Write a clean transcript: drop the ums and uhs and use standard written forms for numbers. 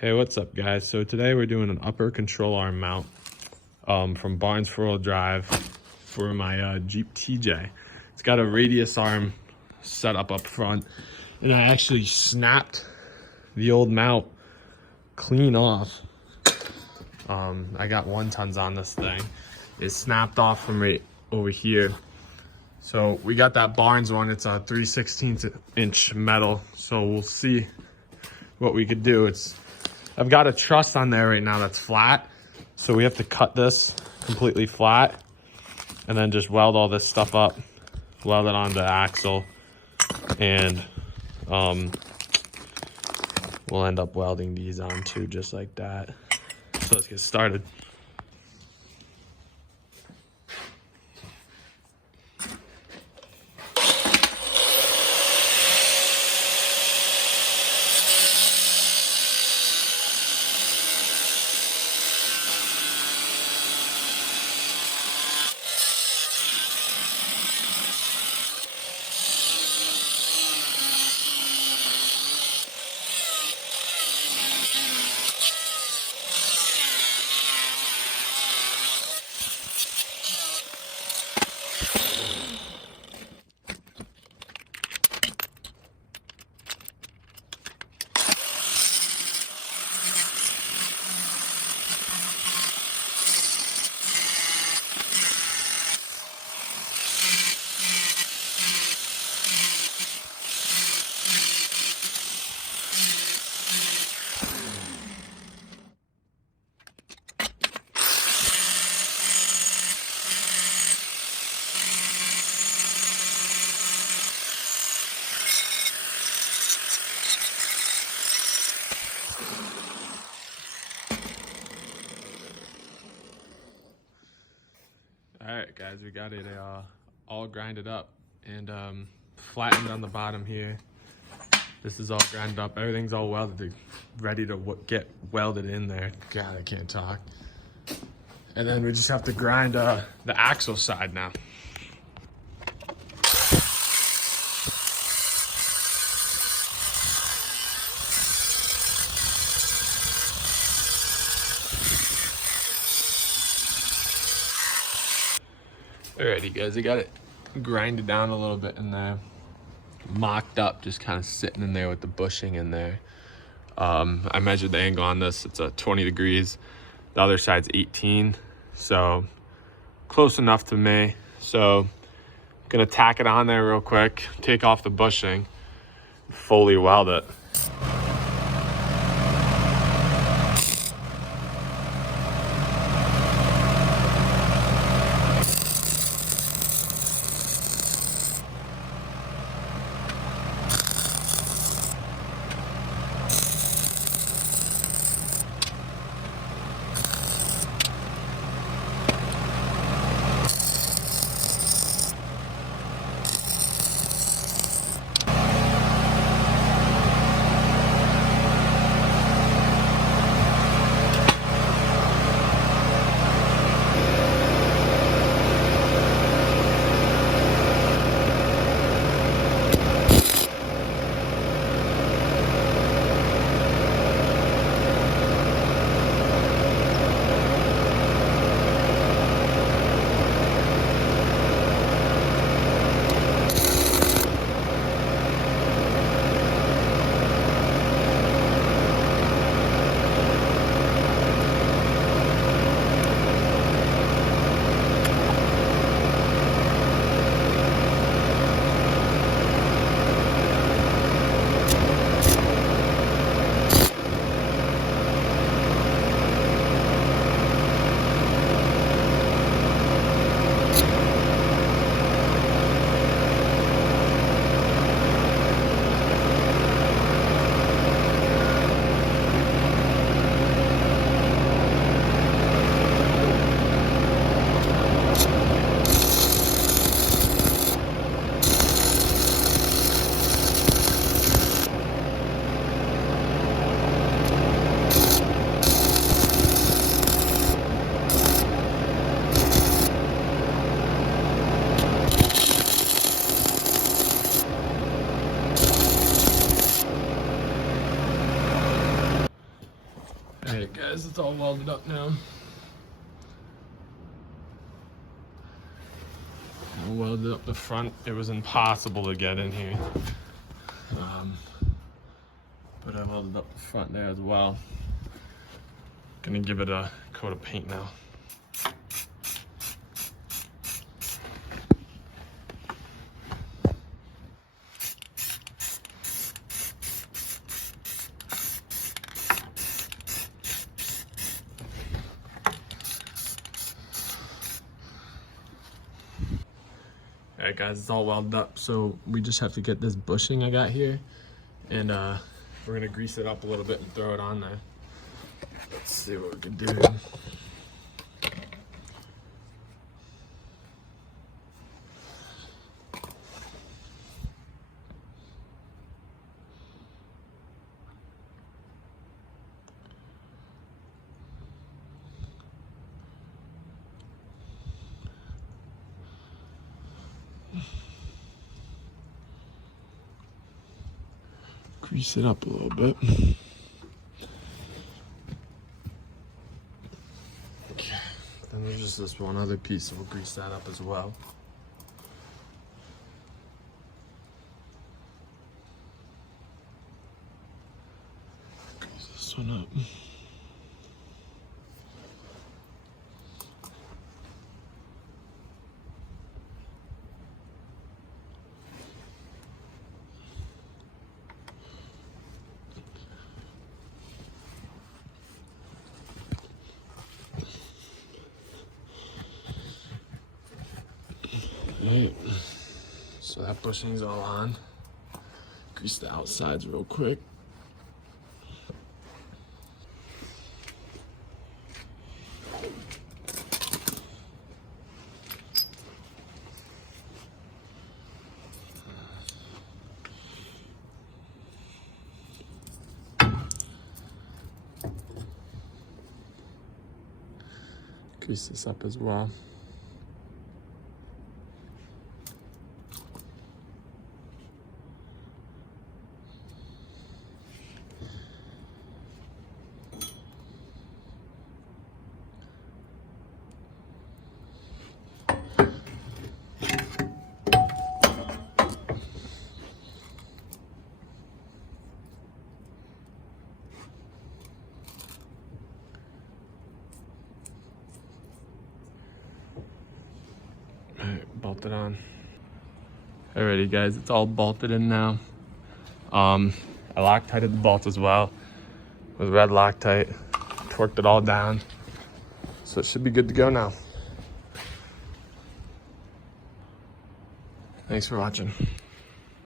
Hey, what's up guys? So today we're doing an upper control arm mount from Barnes 4-wheel drive for my Jeep TJ. It's got a radius arm set up front, and I actually snapped the old mount clean off. I got 1 tons on this thing. It snapped off from right over here. So we got that Barnes one. It's a 3/16 inch metal. So we'll see what we could do. I've got a truss on there right now that's flat. So we have to cut this completely flat and then just weld all this stuff up, weld it onto the axle, and we'll end up welding these on too, just like that. So let's get started. All right, guys, we got it all grinded up and flattened on the bottom here. This is all grinded up. Everything's all welded, ready to get welded in there. God, I can't talk. And then we just have to grind the axle side now. Alrighty guys, I got it grinded down a little bit in there, mocked up, just kind of sitting in there with the bushing in there. I measured the angle on this, it's 20 degrees. The other side's 18, so close enough to me. So I'm gonna tack it on there real quick, take off the bushing, fully weld it. Alright guys, it's all welded up now. I welded up the front. It was impossible to get in here. But I welded up the front there as well. Gonna give it a coat of paint now. Alright guys, it's all welded up, so we just have to get this bushing I got here, and we're gonna grease it up a little bit and throw it on there. Let's see what we can do. Grease it up a little bit. Okay. Then there's just this one other piece, so we'll grease that up as well. Grease this one up. Right. So that bushing's all on. Grease the outsides real quick. Grease this up as well. Alright, bolt it on. Alrighty guys, it's all bolted in now. I Loctited the bolt as well with red Loctite. Torqued it all down. So it should be good to go now. Thanks for watching.